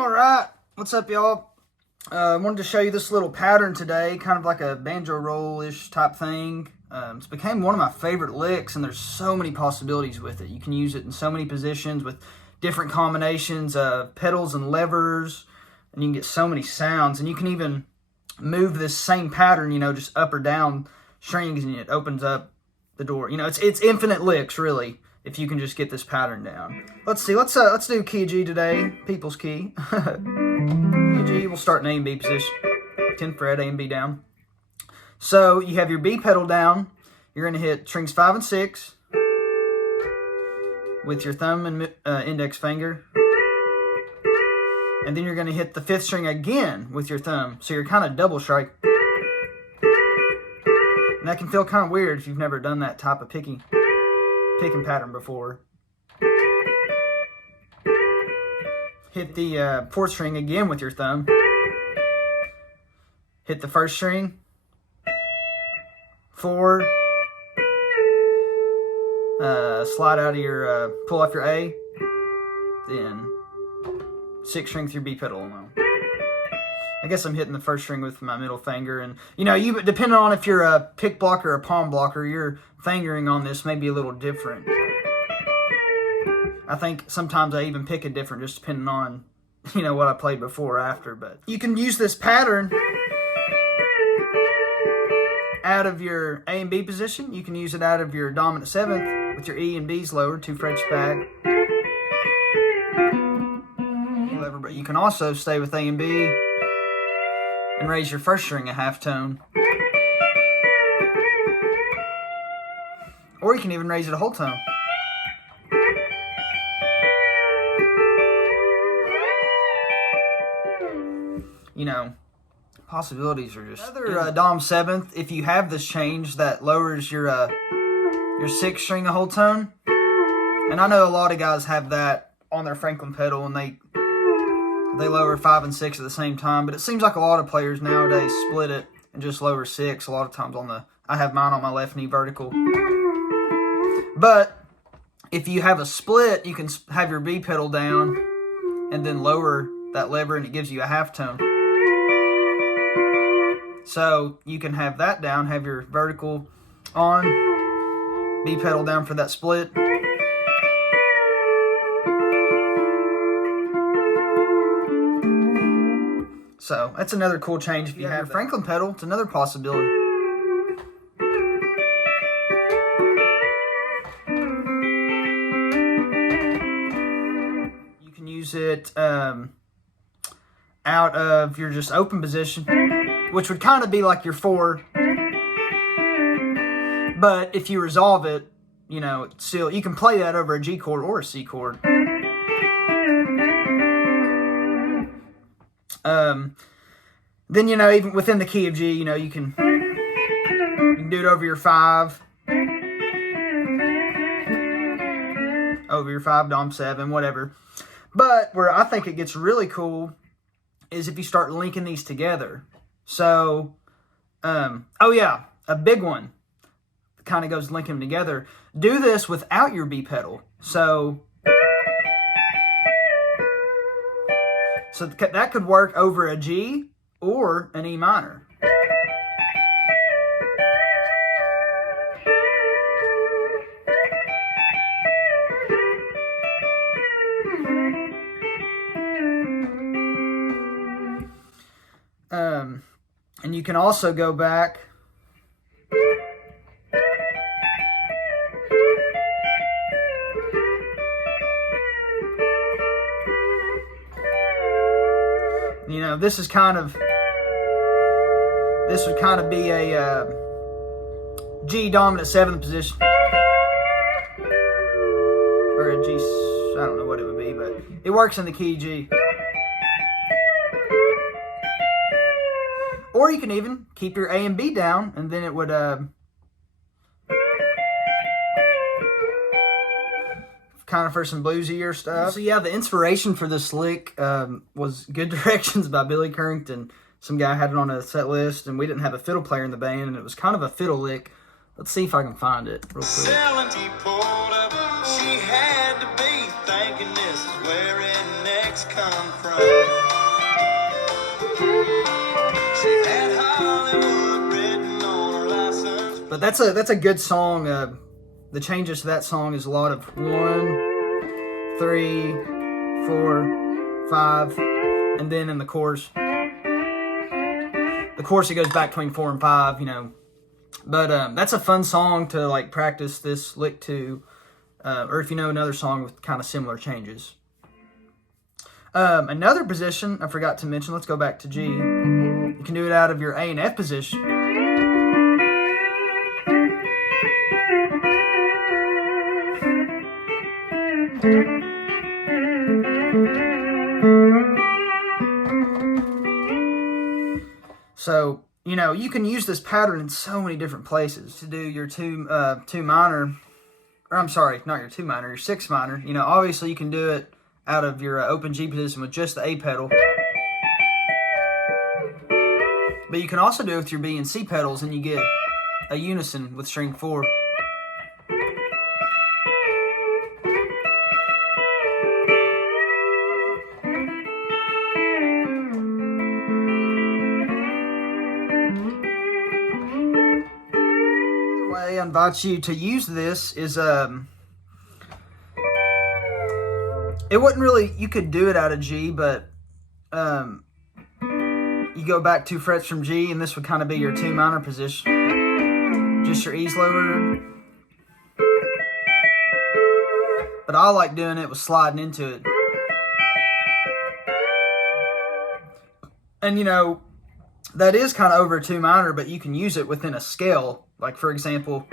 Alright, what's up y'all? I wanted to show you this little pattern today, kind of like a banjo roll-ish type thing. It's became one of my favorite licks, and there's so many possibilities with it. You can use it in so many positions with different combinations of pedals and levers, and you can get so many sounds. And you can even move this same pattern, just up or down strings, and it opens up the door. It's infinite licks, really, if you can just get this pattern down. Let's see, let's do key G today, people's key. Key G, we'll start in A and B position. 10th fret, A and B down. So you have your B pedal down. You're going to hit strings 5 and 6 with your thumb and index finger. And then you're going to hit the 5th string again with your thumb. So you're kind of double strike. And that can feel kind of weird if you've never done that type of picking pattern before. Hit the 4th string again with your thumb. Hit the 1st string. 4. Slide out of your, pull off your A. Then 6th string through B pedal alone. I guess I'm hitting the 1st string with my middle finger, and you depending on if you're a pick blocker or a palm blocker, your fingering on this may be a little different. I think sometimes I even pick it different, just depending on what I played before or after. But you can use this pattern out of your A and B position. You can use it out of your dominant 7th with your E and B's lower, 2 frets back. But you can also stay with A and B and raise your 1st string a half tone. Or you can even raise it a whole tone. Possibilities are just... Another Dom 7th, if you have this change that lowers your 6th string a whole tone. And I know a lot of guys have that on their Franklin pedal, and they lower 5 and 6 at the same time, but it seems like a lot of players nowadays split it and just lower 6 a lot of times I have mine on my left knee vertical. But if you have a split, you can have your B pedal down and then lower that lever, and it gives you a half tone. So you can have that down, have your vertical on, B pedal down for that split. So that's another cool change if you have your Franklin pedal. It's another possibility. You can use it out of your just open position, which would kind of be like your 4. But if you resolve it, still you can play that over a G chord or a C chord. Then even within the key of G, you can do it over your 5, over your 5 Dom 7, whatever. But where I think it gets really cool is if you start linking these together. So, oh yeah, a big one kind of goes linking them together. Do this without your B pedal. So that could work over a G or an E minor. And you can also go back this would kind of be a G dominant 7th position, or a G, I don't know what it would be, but it works in the key G. Or you can even keep your A and B down, and then it would kind of for some bluesier stuff. So yeah, the inspiration for this lick was Good Directions by Billy Currington. Some guy had it on a set list, and we didn't have a fiddle player in the band, and it was kind of a fiddle lick. Let's see if I can find it real quick. She had to be thinking this is where it next parents come from. She had Hollywood written on her license. But that's a good song. The changes to that song is a lot of 1, 3, 4, 5, and then in the chorus, it goes back between 4 and 5, you know. But that's a fun song to like practice this lick to, or if you know another song with kind of similar changes. Another position I forgot to mention. Let's go back to G. You can do it out of your A and F position. So, you know, you can use this pattern in so many different places to do your two minor, or I'm sorry, not your 2 minor, your 6 minor. You know, obviously you can do it out of your open G position with just the A pedal. But you can also do it with your B and C pedals, and you get a unison with string 4. I invite you to use this is it wouldn't really, you could do it out of G, but you go back 2 frets from G, and this would kind of be your 2 minor position, just your E's lowered. But I like doing it with sliding into it, and you know that is kind of over a 2 minor, but you can use it within a scale. Like, for example,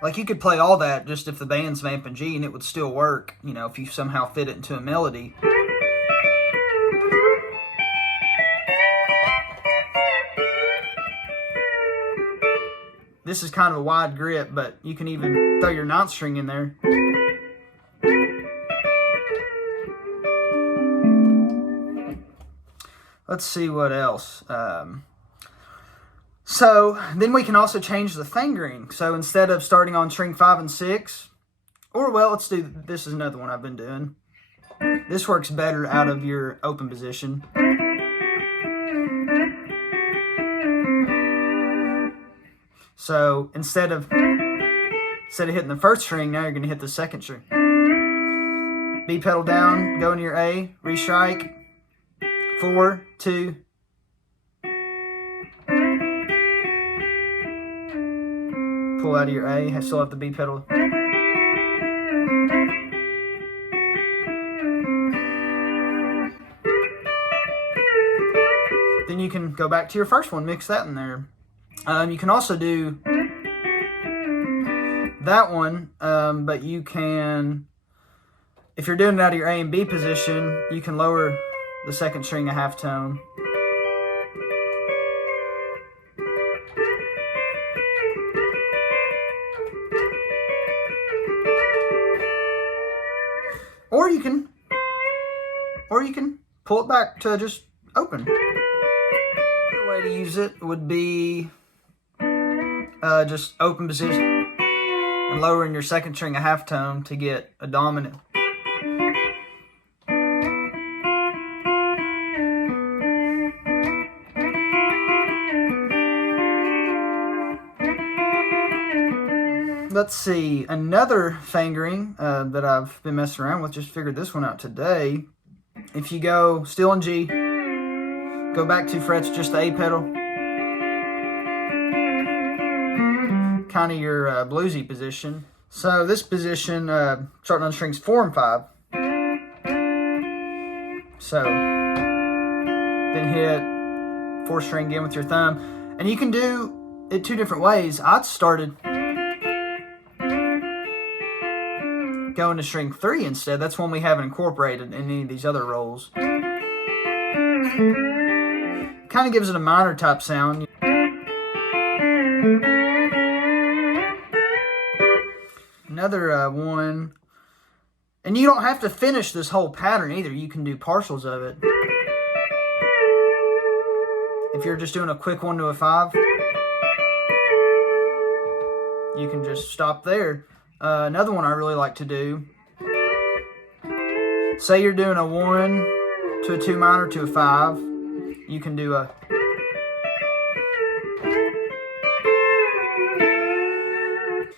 like you could play all that just if the band's vamping G, and it would still work, you know, if you somehow fit it into a melody. This is kind of a wide grip, but you can even throw your 9th string in there. Let's see what else. So then we can also change the fingering. So instead of starting on string 5 and 6, or well, let's do, this is another one I've been doing. This works better out of your open position. So instead of hitting the 1st string, now you're going to hit the 2nd string. B pedal down, go into your A, restrike. 4, 2. Pull out of your A, I still have the B pedal. Then you can go back to your first one, mix that in there. You can also do that one, but you can, if you're doing it out of your A and B position, you can lower the 2nd string a half tone. Or you can pull it back to just open. Another way to use it would be just open position and lowering your 2nd string a half tone to get a dominant. Let's see, another fingering that I've been messing around with, just figured this one out today. If you go still in G, go back 2 frets, just the A pedal. Kind of your bluesy position. So this position, starting on strings 4 and 5. So then hit 4th string again with your thumb. And you can do it 2 different ways. I started going to string 3 instead. That's one we haven't incorporated in any of these other rolls. Kind of gives it a minor type sound. Another one, and you don't have to finish this whole pattern either. You can do partials of it. If you're just doing a quick 1 to a 5, you can just stop there. Another one I really like to do, say you're doing a 1 to a 2 minor to a 5, you can do a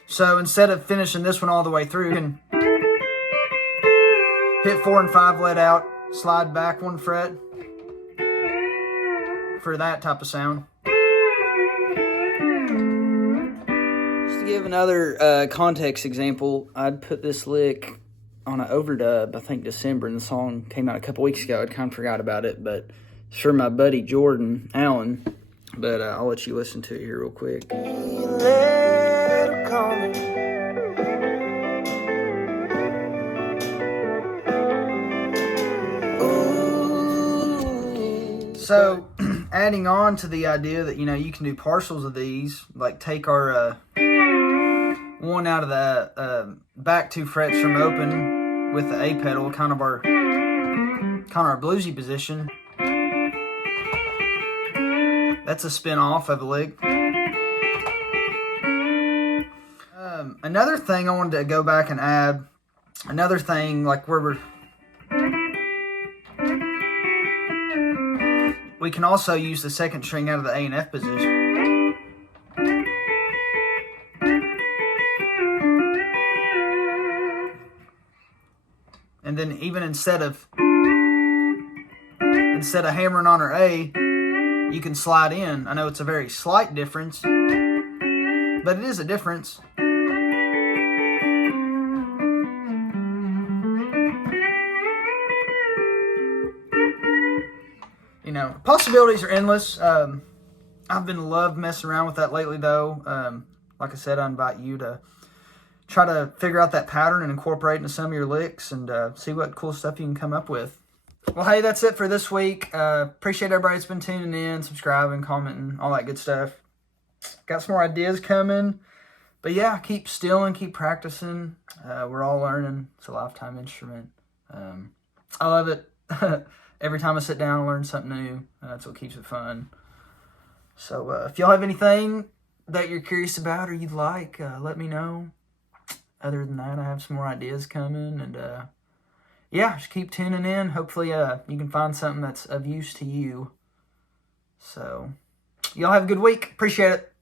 so instead of finishing this one all the way through, you can hit 4 and 5, let out, slide back 1 fret for that type of sound. Just to give another context example, I'd put this lick on an overdub, I think December, and the song came out a couple weeks ago. I'd kind of forgot about it, but it's for my buddy Jordan Allen. But I'll let you listen to it here real quick. So, adding on to the idea that, you can do partials of these, like take our 1 out of the back 2 frets from open with the A pedal, kind of our bluesy position. That's a spin off of a lick. Another thing I wanted to go back and add, another thing like where we can also use the second string out of the A and F position. And then even instead of hammering on our A, you can slide in. I know it's a very slight difference, but it is a difference. Possibilities are endless. I've been loved messing around with that lately, though. Like I said, I invite you to try to figure out that pattern and incorporate it into some of your licks and see what cool stuff you can come up with. Well, hey, that's it for this week. Appreciate everybody that's been tuning in, subscribing, commenting, all that good stuff. Got some more ideas coming. But yeah, keep stealing, keep practicing. We're all learning. It's a lifetime instrument. I love it. Every time I sit down, I learn something new. That's what keeps it fun. So if y'all have anything that you're curious about or you'd like, let me know. Other than that, I have some more ideas coming. And yeah, just keep tuning in. Hopefully you can find something that's of use to you. So y'all have a good week. Appreciate it.